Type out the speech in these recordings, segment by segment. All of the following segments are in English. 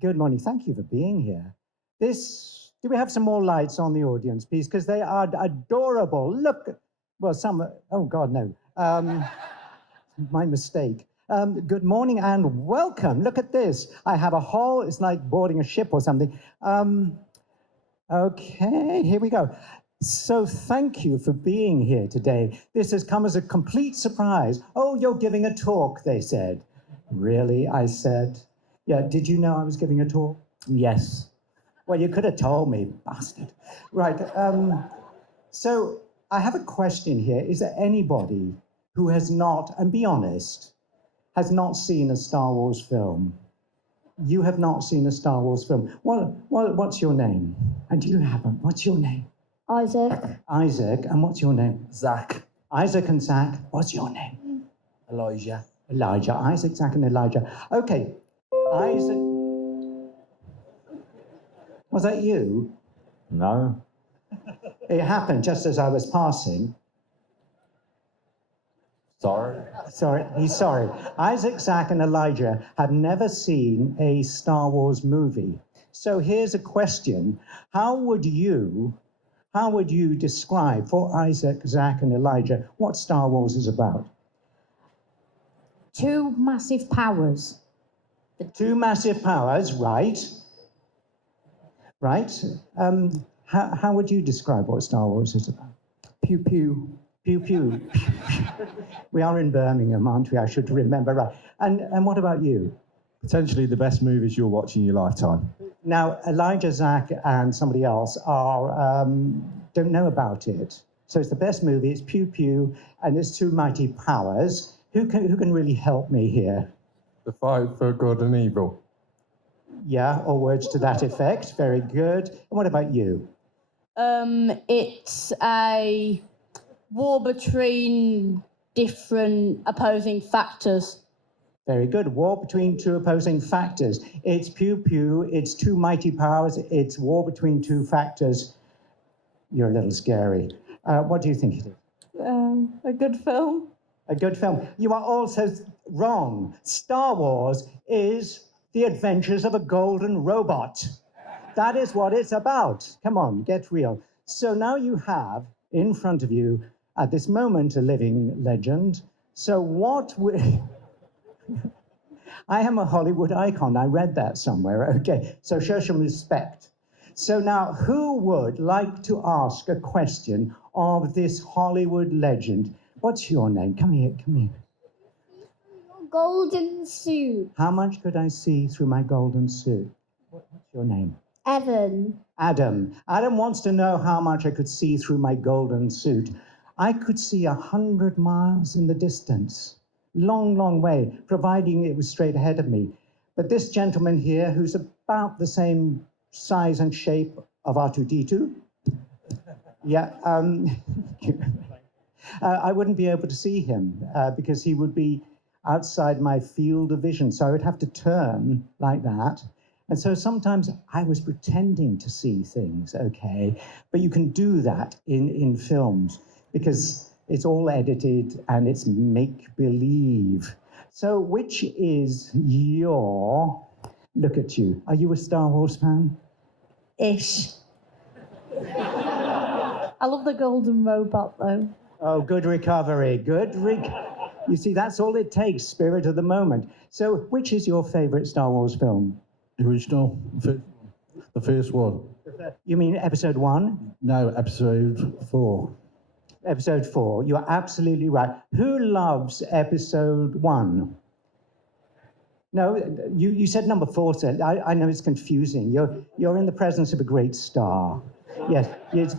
Good morning. Thank you for being here. Do we have some more lights on the audience, please? Because they are adorable. Look, well, oh God, no. My mistake. Good morning and welcome. Look at this. I have a whole, it's like boarding a ship or something. Okay, here we go. So thank you for being here today. This has come as a complete surprise. Oh, you're giving a talk, they said. Really, I said. Yeah, did you know I was giving a talk? Yes. Well, you could have told me, bastard. Right, so I have a question here. Is there anybody who has not, and be honest, has not seen a Star Wars film? You have not seen a Star Wars film. What's your name? And you haven't. What's your name? Isaac. Isaac. And what's your name? Zach. Isaac and Zach. What's your name? Elijah. Elijah. Isaac, Zach, and Elijah. Okay. Isaac. Was that you? No. It happened just as I was passing. Sorry. He's sorry. Isaac, Zach, and Elijah have never seen a Star Wars movie. So here's a question. How would you describe for Isaac, Zach, and Elijah what Star Wars is about? Two massive powers. Two massive powers, right? Right. How would you describe what Star Wars is about? Pew pew. Pew pew. We are in Birmingham, aren't we? I should remember, right. And what about you? Potentially the best movies you'll watch in your lifetime. Now, Elijah, Zach, and somebody else don't know about it. So it's the best movie, it's Pew Pew, and it's two mighty powers. Who can really help me here? The fight for good and evil. Yeah, or words to that effect. Very good. And what about you? It's a war between different opposing factors. Very good. War between two opposing factors. It's Pew Pew, it's two mighty powers, it's war between two factors. You're a little scary. What do you think it is? A good film. A good film. You are also wrong. Star Wars is the adventures of a golden robot. That is what it's about. Come on, get real. So now you have in front of you, at this moment, a living legend. So I am a Hollywood icon. I read that somewhere. Okay, so show some respect. So now, who would like to ask a question of this Hollywood legend? What's your name? Come here, come here. Golden suit. How much could I see through my golden suit? What's your name? Evan. Adam. Adam wants to know how much I could see through my golden suit. I could see 100 miles in the distance. Long, long way, providing it was straight ahead of me. But this gentleman here, who's about the same size and shape of R2-D2, yeah, I wouldn't be able to see him because he would be outside my field of vision. So I would have to turn like that. And so sometimes I was pretending to see things, okay? But you can do that in films because it's all edited and it's make-believe. So which is your... Look at you. Are you a Star Wars fan? Ish. I love the golden robot, though. Oh, good recovery. You see, that's all it takes, spirit of the moment. So which is your favorite Star Wars film? The original, the first one. You mean episode 1? No, episode 4. Episode 4. You are absolutely right. Who loves episode 1? No, you said number 4, sir. I know it's confusing. You're in the presence of a great star. Yes, it's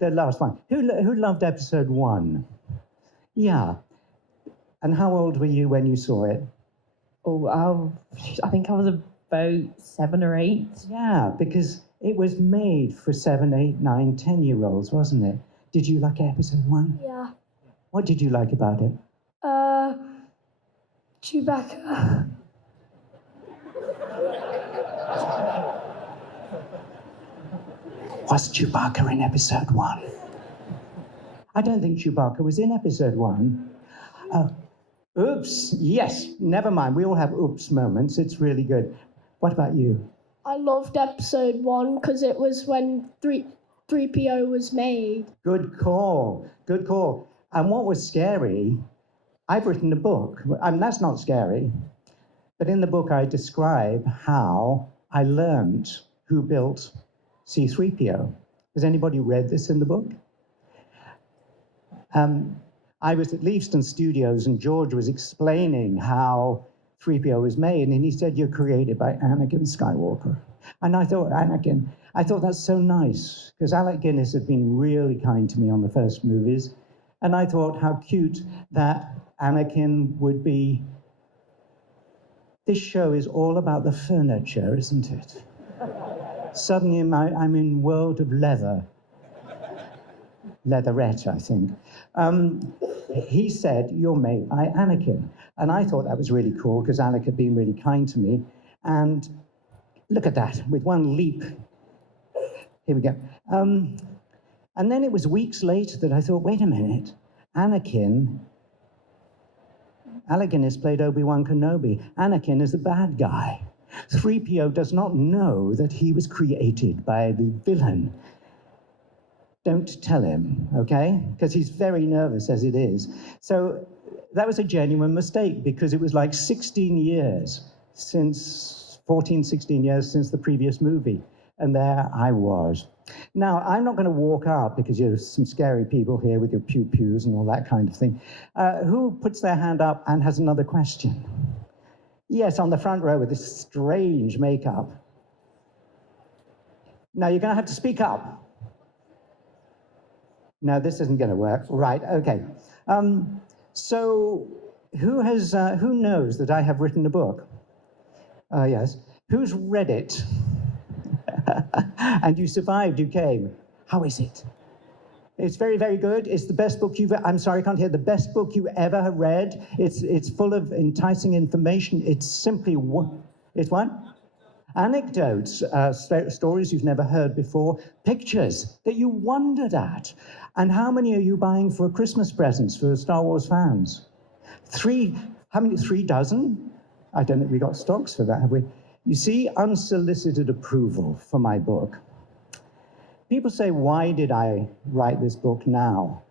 the last one. Who loved episode 1? Yeah. And how old were you when you saw it? Oh, I think I was about 7 or 8. Yeah, because it was made for 7, 8, 9, 10-year-olds, wasn't it? Did you like episode 1? Yeah. What did you like about it? Chewbacca. Was Chewbacca in episode 1? I don't think Chewbacca was in episode 1. Oops, yes, never mind. We all have oops moments. It's really good. What about you? I loved episode 1 because it was when 3PO was made. Good call. Good call. And what was scary, I've written a book. I mean, that's not scary. But in the book, I describe how I learned who built C-3PO. Has anybody read this in the book? I was at Leavesden Studios, and George was explaining how 3PO was made, and he said, "You're created by Anakin Skywalker." And I thought, I thought that's so nice, because Alec Guinness had been really kind to me on the first movies, and I thought how cute that Anakin would be. This show is all about the furniture, isn't it? Suddenly I'm in world of leather. Leatherette, I think. He said, "You're made by Anakin." And I thought that was really cool because Alec had been really kind to me. And look at that, with one leap. Here we go. And then it was weeks later that I thought, wait a minute, Alec Guinness played Obi-Wan Kenobi. Anakin is the bad guy. 3PO does not know that he was created by the villain. Don't tell him, okay? Because he's very nervous as it is. So that was a genuine mistake because it was like 16 years since, 14, 16 years since the previous movie. And there I was. Now, I'm not going to walk out because there's some scary people here with your pew-pews and all that kind of thing. Who puts their hand up and has another question? Yes, on the front row with this strange makeup. Now, you're going to have to speak up. No, this isn't going to work. Right, okay. So who knows that I have written a book? Yes. Who's read it? And you survived, you came. How is it? It's very, very good. It's the best book I'm sorry, I can't hear. The best book you ever have read. It's full of enticing information. It's simply it's what? Anecdotes, stories you've never heard before, pictures that you wondered at. And how many are you buying for Christmas presents for Star Wars fans? 3, how many, 3 dozen? I don't think we got stocks for that, have we? You see, unsolicited approval for my book. People say, why did I write this book now?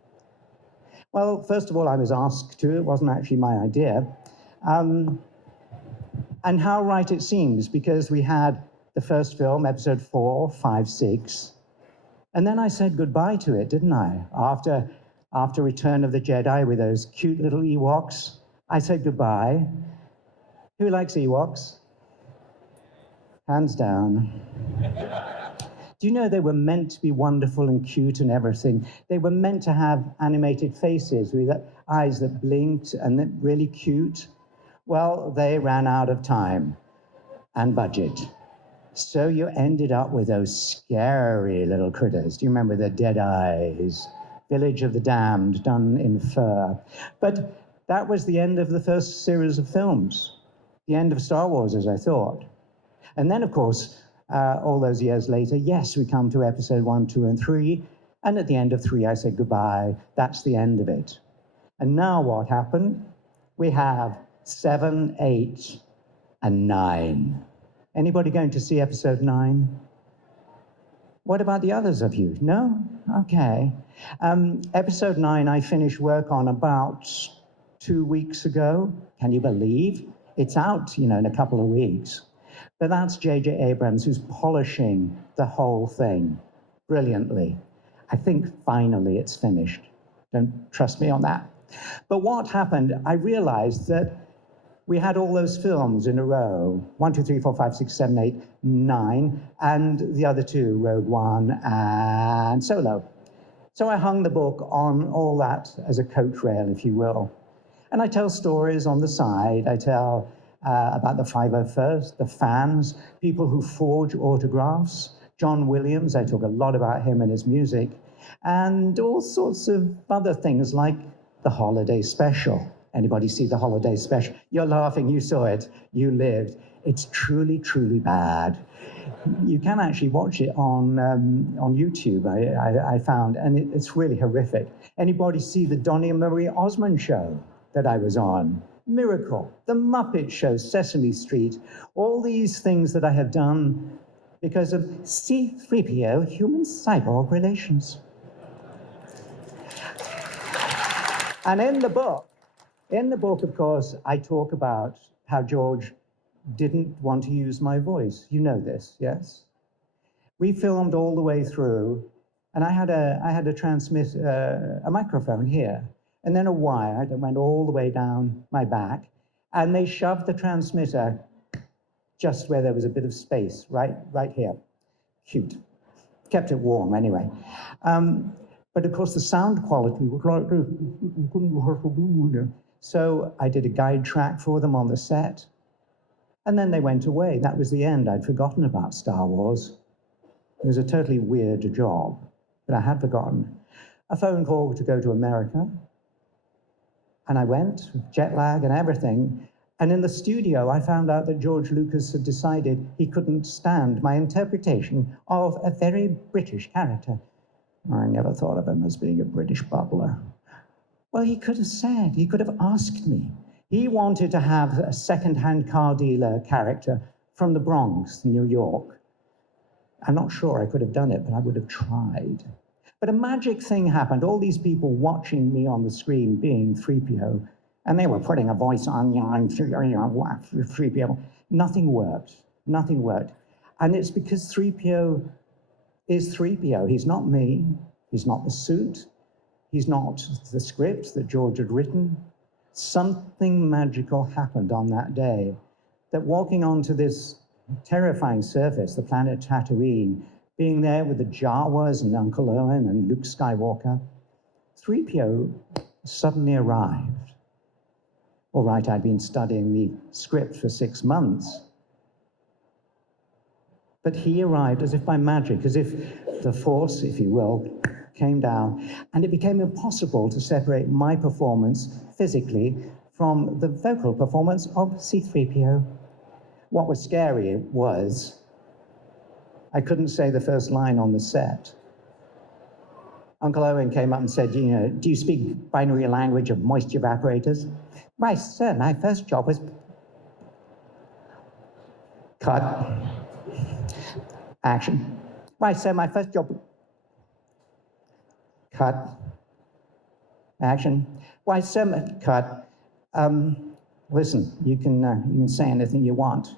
Well, first of all, I was asked to. It wasn't actually my idea. And how right it seems, because we had the first film, episode 4, 5, 6, and then I said goodbye to it, didn't I? After Return of the Jedi with those cute little Ewoks, I said goodbye. Who likes Ewoks? Hands down. Do you know they were meant to be wonderful and cute and everything? They were meant to have animated faces with eyes that blinked and that really cute. Well, they ran out of time and budget. So you ended up with those scary little critters. Do you remember the dead eyes? Village of the Damned, done in fur. But that was the end of the first series of films. The end of Star Wars, as I thought. And then, of course, all those years later, yes, we come to episode 1, 2, and 3. And at the end of 3, I said goodbye. That's the end of it. And now what happened? We have 7, 8, and 9. Anybody going to see episode 9? What about the others of you? No? Okay. Episode 9, I finished work on about 2 weeks ago. Can you believe? It's out, in a couple of weeks. But that's J.J. Abrams, who's polishing the whole thing brilliantly. I think finally it's finished. Don't trust me on that. But what happened, I realized that we had all those films in a row, 1, 2, 3, 4, 5, 6, 7, 8, 9, and the other 2, Rogue One and Solo. So I hung the book on all that as a coat rail, if you will. And I tell stories on the side. I tell about the 501st, the fans, people who forge autographs. John Williams, I talk a lot about him and his music, and all sorts of other things like the holiday special. Anybody see the holiday special? You're laughing, you saw it, you lived. It's truly, truly bad. You can actually watch it on YouTube, I found, and it's really horrific. Anybody see the Donnie and Marie Osmond show that I was on? Miracle, The Muppet Show, Sesame Street, all these things that I have done because of C-3PO human-cyborg relations. And in the book, of course, I talk about how George didn't want to use my voice. You know this, yes? We filmed all the way through, and I had to transmit a microphone here, and then a wire that went all the way down my back, and they shoved the transmitter just where there was a bit of space, right here. Cute. Kept it warm anyway. But of course, the sound quality was like this. So I did a guide track for them on the set, and then they went away. That was the end. I'd forgotten about Star Wars. It was a totally weird job, but I had forgotten. A phone call to go to America, and I went, jet lag and everything. And in the studio, I found out that George Lucas had decided he couldn't stand my interpretation of a very British character. I never thought of him as being a British bubbler. Well, he could have said, he could have asked me. He wanted to have a second-hand car dealer character from the Bronx, New York. I'm not sure I could have done it, but I would have tried. But a magic thing happened. All these people watching me on the screen being 3PO, and they were putting a voice on, 3PO. Nothing worked. Nothing worked. And it's because 3PO is 3PO. He's not me. He's not the suit. He's not the script that George had written. Something magical happened on that day, that walking onto this terrifying surface, the planet Tatooine, being there with the Jawas and Uncle Owen and Luke Skywalker, 3PO suddenly arrived. All right, I'd been studying the script for 6 months, but he arrived as if by magic, as if the Force, if you will, came down, and it became impossible to separate my performance physically from the vocal performance of C-3PO. What was scary was I couldn't say the first line on the set. Uncle Owen came up and said, do you speak binary language of moisture evaporators? Why, sir, my first job was... Cut. Action. Why, sir, my first job... Cut. Action. Why, sir, cut. Listen, you can say anything you want.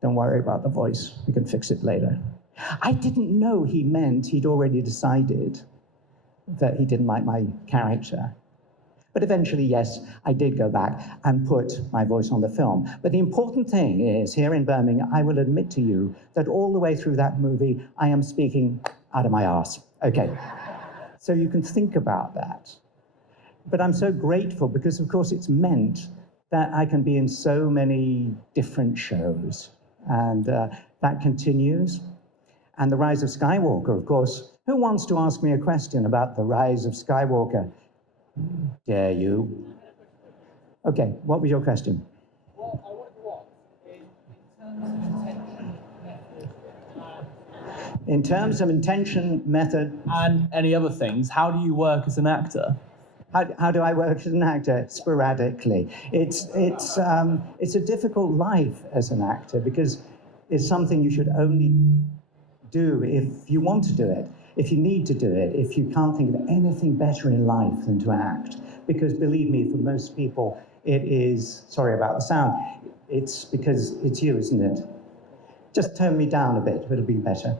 Don't worry about the voice. We can fix it later. I didn't know he meant he'd already decided that he didn't like my character. But eventually, yes, I did go back and put my voice on the film. But the important thing is, here in Birmingham, I will admit to you that all the way through that movie, I am speaking out of my arse. Okay. So you can think about that. But I'm so grateful because, of course, it's meant that I can be in so many different shows. And that continues. And The Rise of Skywalker, of course. Who wants to ask me a question about The Rise of Skywalker? Dare you? Okay, what was your question? Well, I want to ask, in terms of intention, method, and any other things, how do you work as an actor? How do I work as an actor? Sporadically. It's a difficult life as an actor because it's something you should only do if you want to do it, if you need to do it, if you can't think of anything better in life than to act. Because believe me, for most people, it is, sorry about the sound, it's because it's you, isn't it? Just turn me down a bit, it'll be better.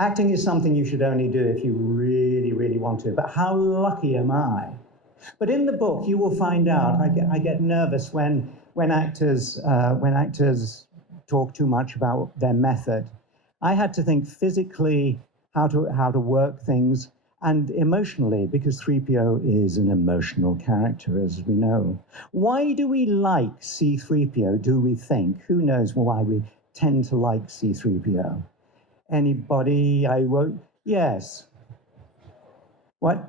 Acting is something you should only do if you really, really want to, but how lucky am I? But in the book, you will find out, I get nervous when actors talk too much about their method. I had to think physically how to work things and emotionally, because 3PO is an emotional character, as we know. Why do we like C-3PO, do we think? Who knows why we tend to like C-3PO? Anybody? Yes. What?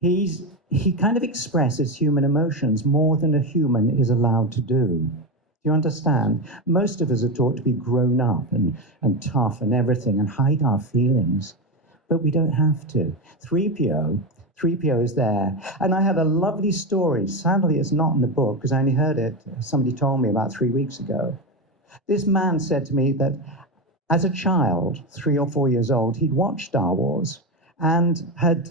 He kind of expresses human emotions more than a human is allowed to do. Do you understand? Most of us are taught to be grown up and tough and everything and hide our feelings, but we don't have to. 3PO 3PO is there. And I had a lovely story. Sadly, it's not in the book because I only heard it. Somebody told me about 3 weeks ago. This man said to me that as a child, 3 or 4 years old, he'd watched Star Wars and had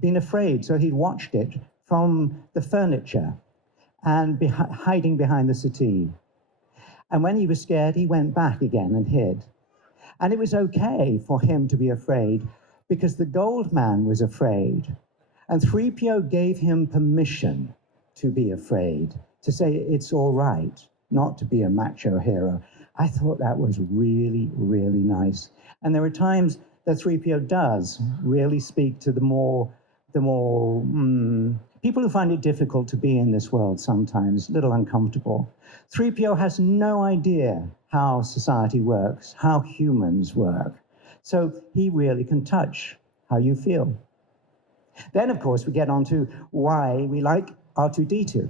been afraid. So he'd watched it from the furniture and hiding behind the settee. And when he was scared, he went back again and hid. And it was okay for him to be afraid because the gold man was afraid. And 3PO gave him permission to be afraid, to say it's all right not to be a macho hero. I thought that was really, really nice. And there are times that 3PO does really speak to the more people who find it difficult to be in this world sometimes, a little uncomfortable. 3PO has no idea how society works, how humans work. So he really can touch how you feel. Then, of course, we get on to why we like R2-D2.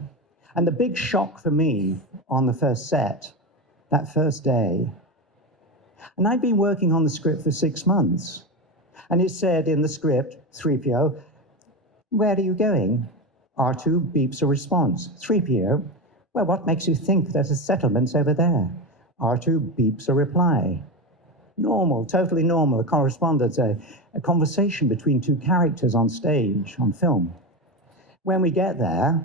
And the big shock for me on the first set, that first day, and I'd been working on the script for 6 months. And it said in the script, 3PO, where are you going? R2 beeps a response. 3PO, well, what makes you think there's a settlement over there? R2 beeps a reply. Normal, totally normal, a correspondence, a conversation between two characters on stage, on film. When we get there,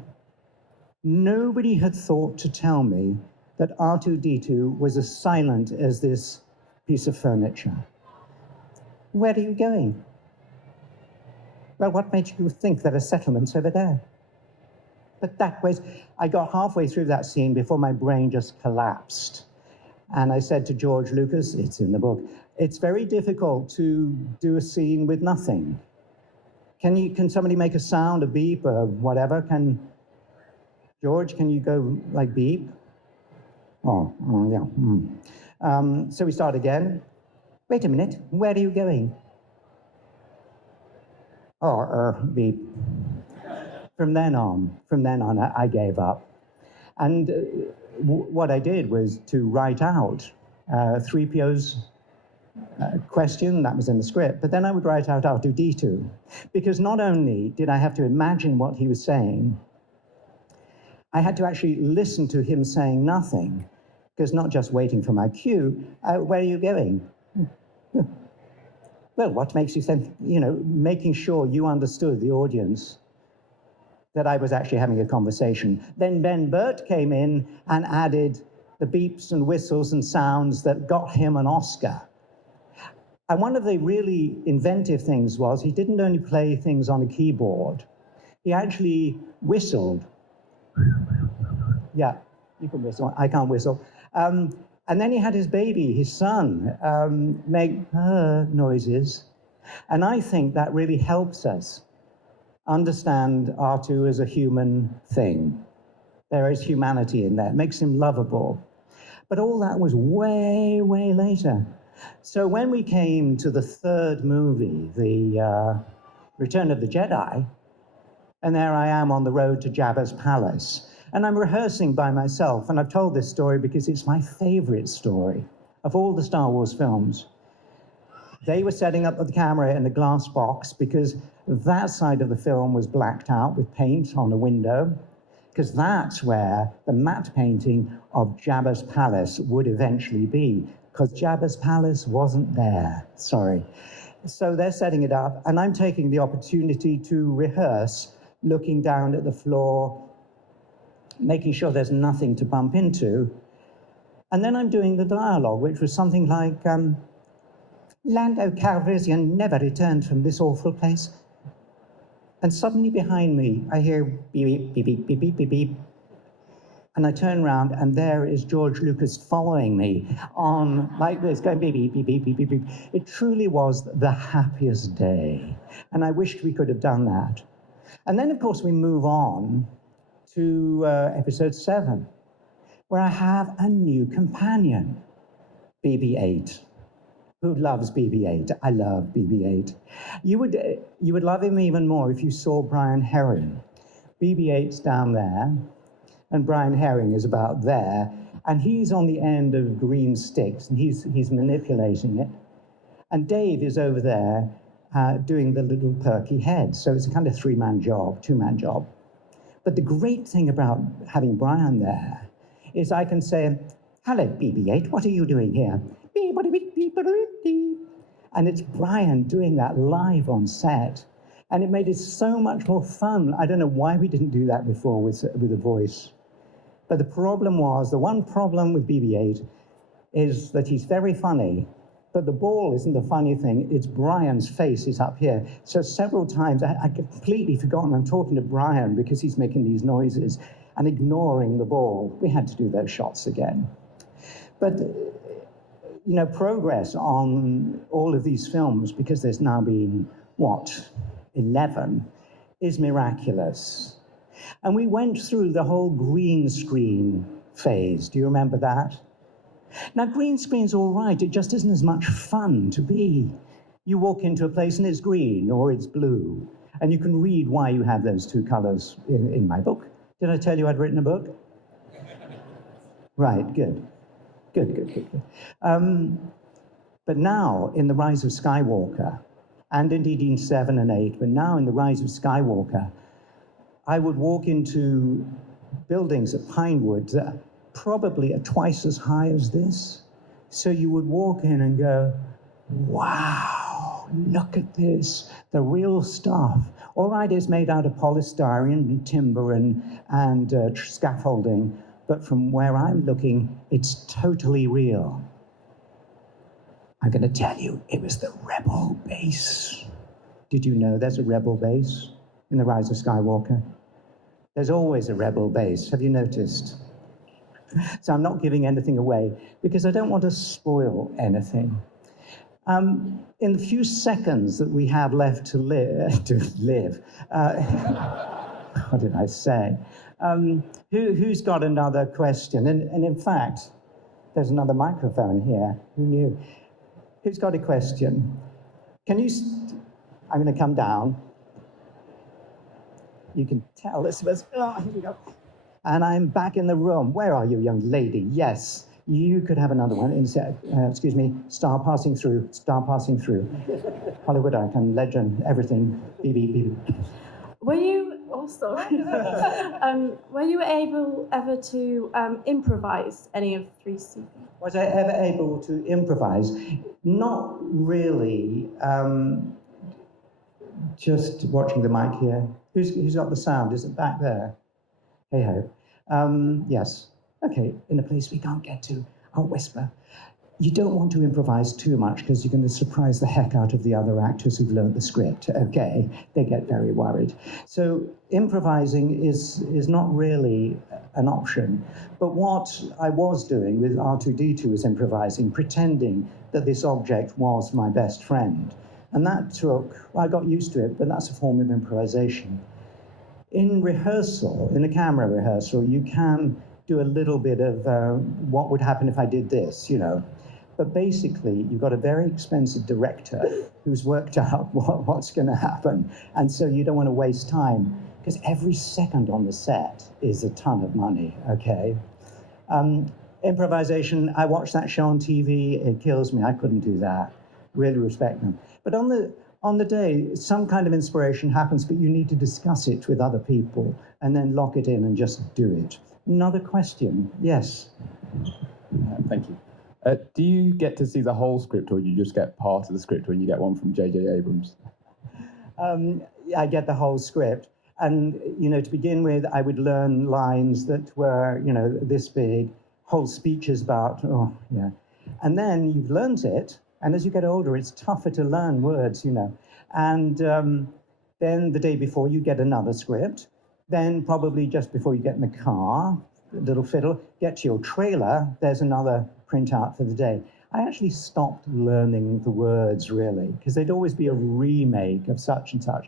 nobody had thought to tell me that R2-D2 was as silent as this piece of furniture. Where are you going? Well, what made you think that a settlement's over there? But that was, I got halfway through that scene before my brain just collapsed. And I said to George Lucas, it's in the book, it's very difficult to do a scene with nothing. Can somebody make a sound, a beep, or whatever? George, can you go like beep? Oh yeah. So we start again. Wait a minute, where are you going? Oh, beep. From then on, I gave up. And what I did was to write out 3PO's question, that was in the script, but then I would write out R2-D2. Because not only did I have to imagine what he was saying, I had to actually listen to him saying nothing, because not just waiting for my cue, where are you going? Well, what makes you think, making sure you understood the audience, that I was actually having a conversation. Then Ben Burt came in and added the beeps and whistles and sounds that got him an Oscar. And one of the really inventive things was he didn't only play things on a keyboard, he actually whistled. Yeah, you can whistle, I can't whistle. And then he had his baby, his son, make noises. And I think that really helps us understand R2 as a human thing. There is humanity in there. It makes him lovable. But all that was way, way later. So when we came to the third movie, the Return of the Jedi, and there I am on the road to Jabba's palace, and I'm rehearsing by myself, and I've told this story because it's my favorite story of all the Star Wars films. They were setting up the camera in a glass box because that side of the film was blacked out with paint on a window, because that's where the matte painting of Jabba's palace would eventually be, because Jabba's palace wasn't there, sorry. So they're setting it up, and I'm taking the opportunity to rehearse, looking down at the floor, making sure there's nothing to bump into. And then I'm doing the dialogue, which was something like, Lando Calrissian never returned from this awful place. And suddenly behind me, I hear beep, beep, beep, beep, beep, beep, beep. And I turn around, and there is George Lucas following me on like this, going beep, beep, beep, beep, beep, beep, beep. It truly was the happiest day. And I wished we could have done that. And then, of course, we move on to episode 7, where I have a new companion, BB-8. Who loves BB-8? I love BB-8. You would love him even more if you saw Brian Herring. BB-8's down there, and Brian Herring is about there, and he's on the end of green sticks, and he's manipulating it. And Dave is over there, doing the little perky head. So it's a kind of three-man job, two-man job. But the great thing about having Brian there is I can say, hello, BB-8, what are you doing here? And it's Brian doing that live on set. And it made it so much more fun. I don't know why we didn't do that before with a voice. But the problem was, the one problem with BB-8 is that he's very funny, but the ball isn't the funny thing, it's Brian's face is up here. So several times, I completely forgotten I'm talking to Brian because he's making these noises and ignoring the ball. We had to do those shots again. But, you know, progress on all of these films, because there's now been, 11, is miraculous. And we went through the whole green screen phase. Do you remember that? Now, green screen's all right. It just isn't as much fun to be. You walk into a place and it's green or it's blue. And you can read why you have those two colors in my book. Did I tell you I'd written a book? Right, good. Good. But now, in The Rise of Skywalker, and indeed in 7 and 8, but now in The Rise of Skywalker, I would walk into buildings at Pinewood that probably are twice as high as this. So you would walk in and go, wow, look at this, the real stuff. All right, it's made out of polystyrene and timber and scaffolding, but from where I'm looking, it's totally real. I'm going to tell you, it was the Rebel base. Did you know there's a Rebel base in The Rise of Skywalker? There's always a Rebel base, have you noticed? So I'm not giving anything away because I don't want to spoil anything. In the few seconds that we have left to live, what did I say? Who's got another question? And in fact, there's another microphone here. Who knew? Who's got a question? Can you, I'm going to come down. You can tell this was, oh, here we go. And I'm back in the room. Where are you, young lady? Yes, you could have another one. Excuse me, star passing through. Hollywood icon, legend, everything. BB. Were you, oh sorry, were you able ever to improvise any of 3CP? Was I ever able to improvise? Not really. Just watching the mic here. Who's got the sound? Is it back there? Hey ho. Yes. Okay, in a place we can't get to, I'll whisper. You don't want to improvise too much because you're going to surprise the heck out of the other actors who've learned the script, okay? They get very worried. So improvising is not really an option. But what I was doing with R2-D2 was improvising, pretending that this object was my best friend. And that took, I got used to it, but that's a form of improvisation. In rehearsal, in a camera rehearsal, you can do a little bit of what would happen if I did this, you know. But basically, you've got a very expensive director who's worked out what's going to happen. And so you don't want to waste time, because every second on the set is a ton of money, okay? Improvisation, I watched that show on TV, it kills me, I couldn't do that. Really respect them. But on the day, some kind of inspiration happens, but you need to discuss it with other people and then lock it in and just do it. Another question, yes? Thank you. Do you get to see the whole script, or do you just get part of the script when you get one from J.J. Abrams? I get the whole script. And, you know, to begin with, I would learn lines that were, you know, this big, whole speeches about, oh, yeah. And then you've learned it, and as you get older, it's tougher to learn words, you know. And then the day before, you get another script. Then probably just before you get in the car, a little fiddle, get to your trailer, there's another printout for the day. I actually stopped learning the words, really, because there'd always be a remake of such and such.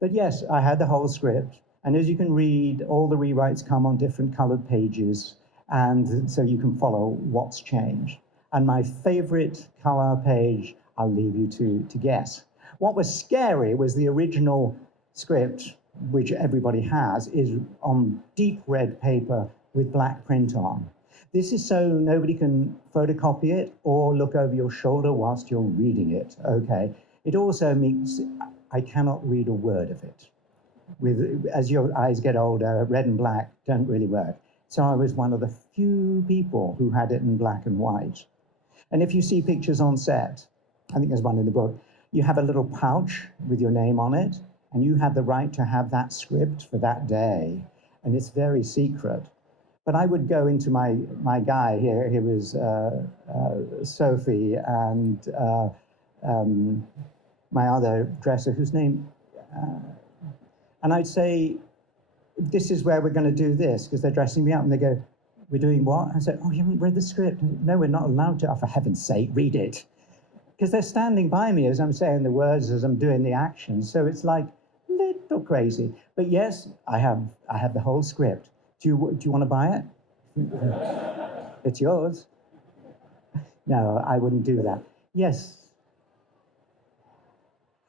But yes, I had the whole script, and as you can read, all the rewrites come on different colored pages, and so you can follow what's changed. And my favorite color page, I'll leave you to guess. What was scary was the original script, which everybody has, is on deep red paper with black print on. This is so nobody can photocopy it or look over your shoulder whilst you're reading it, okay? It also means I cannot read a word of it. As your eyes get older, red and black don't really work. So I was one of the few people who had it in black and white. And if you see pictures on set, I think there's one in the book, you have a little pouch with your name on it, and you have the right to have that script for that day, and it's very secret. But I would go into my guy here, he was Sophie, and my other dresser, whose name, and I'd say, this is where we're going to do this, because they're dressing me up, and they go, we're doing what? I said, oh, you haven't read the script. No, we're not allowed to. Oh, for heaven's sake, read it. Because they're standing by me as I'm saying the words, as I'm doing the action. So it's like a little crazy. But yes, I have the whole script. Do you want to buy it? It's yours. No, I wouldn't do that. Yes.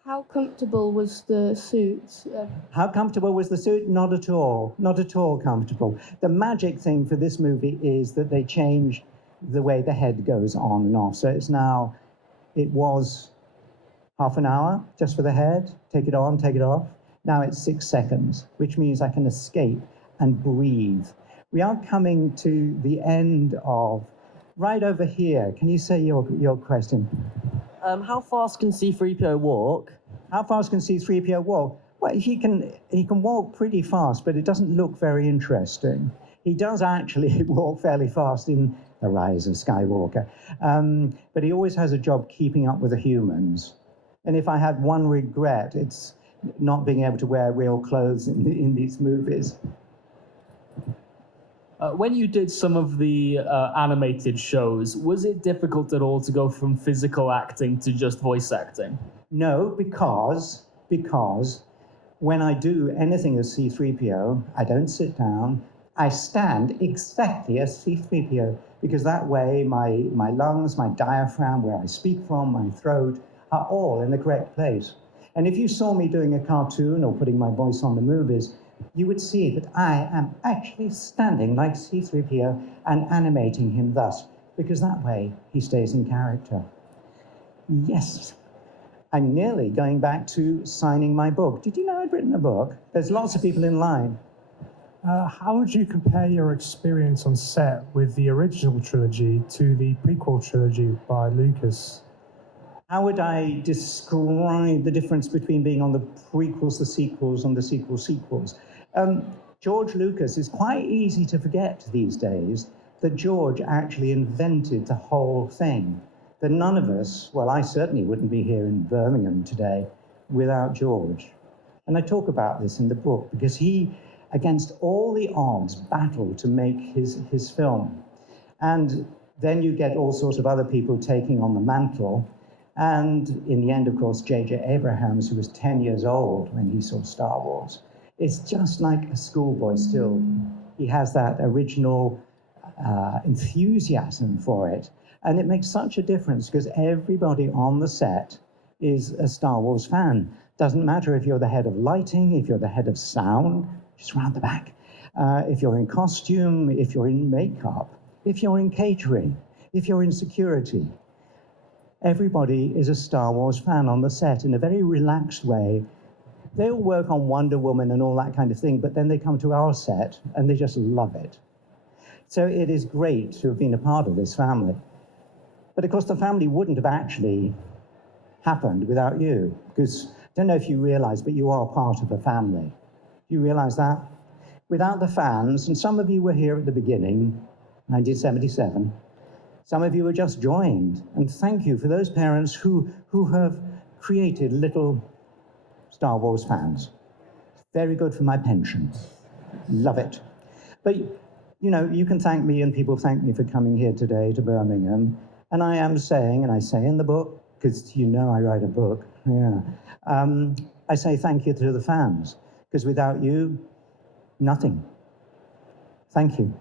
How comfortable was the suit? How comfortable was the suit? Not at all. Not at all comfortable. The magic thing for this movie is that they changed the way the head goes on and off. So it's now, it was half an hour just for the head. Take it on, take it off. Now it's 6 seconds, which means I can escape and breathe. We are coming to the end of, right over here. Can you say your question? How fast can C-3PO walk? How fast can C-3PO walk? Well, he can walk pretty fast, but it doesn't look very interesting. He does actually walk fairly fast in The Rise of Skywalker, but he always has a job keeping up with the humans. And if I had one regret, it's not being able to wear real clothes in these movies. When you did some of the animated shows, was it difficult at all to go from physical acting to just voice acting? No, because when I do anything as C-3PO, I don't sit down. I stand exactly as C-3PO, because that way my lungs, my diaphragm, where I speak from, my throat, are all in the correct place. And if you saw me doing a cartoon or putting my voice on the movies, you would see that I am actually standing like C-3PO and animating him thus, because that way he stays in character. Yes, I'm nearly going back to signing my book. Did you know I'd written a book? There's lots of people in line. How would you compare your experience on set with the original trilogy to the prequel trilogy by Lucas? How would I describe the difference between being on the prequels, the sequels, and the sequels? George Lucas is quite easy to forget these days that George actually invented the whole thing. That none of us, well, I certainly wouldn't be here in Birmingham today without George. And I talk about this in the book because he, against all the odds, battled to make his film. And then you get all sorts of other people taking on the mantle. And in the end, of course, J.J. Abrams, who was 10 years old when he saw Star Wars, is just like a schoolboy still. He has that original enthusiasm for it. And it makes such a difference because everybody on the set is a Star Wars fan. Doesn't matter if you're the head of lighting, if you're the head of sound, just round the back. If you're in costume, if you're in makeup, if you're in catering, if you're in security. Everybody is a Star Wars fan on the set in a very relaxed way. They all work on Wonder Woman and all that kind of thing, but then they come to our set and they just love it. So it is great to have been a part of this family. But of course, the family wouldn't have actually happened without you, because I don't know if you realize, but you are part of a family. Do you realize that? Without the fans, and some of you were here at the beginning, 1977, some of you were just joined, and thank you for those parents who have created little Star Wars fans. Very good for my pension. Love it. But, you know, you can thank me, and people thank me for coming here today to Birmingham. And I am saying, and I say in the book, because you know I write a book, yeah, I say thank you to the fans, because without you, nothing. Thank you.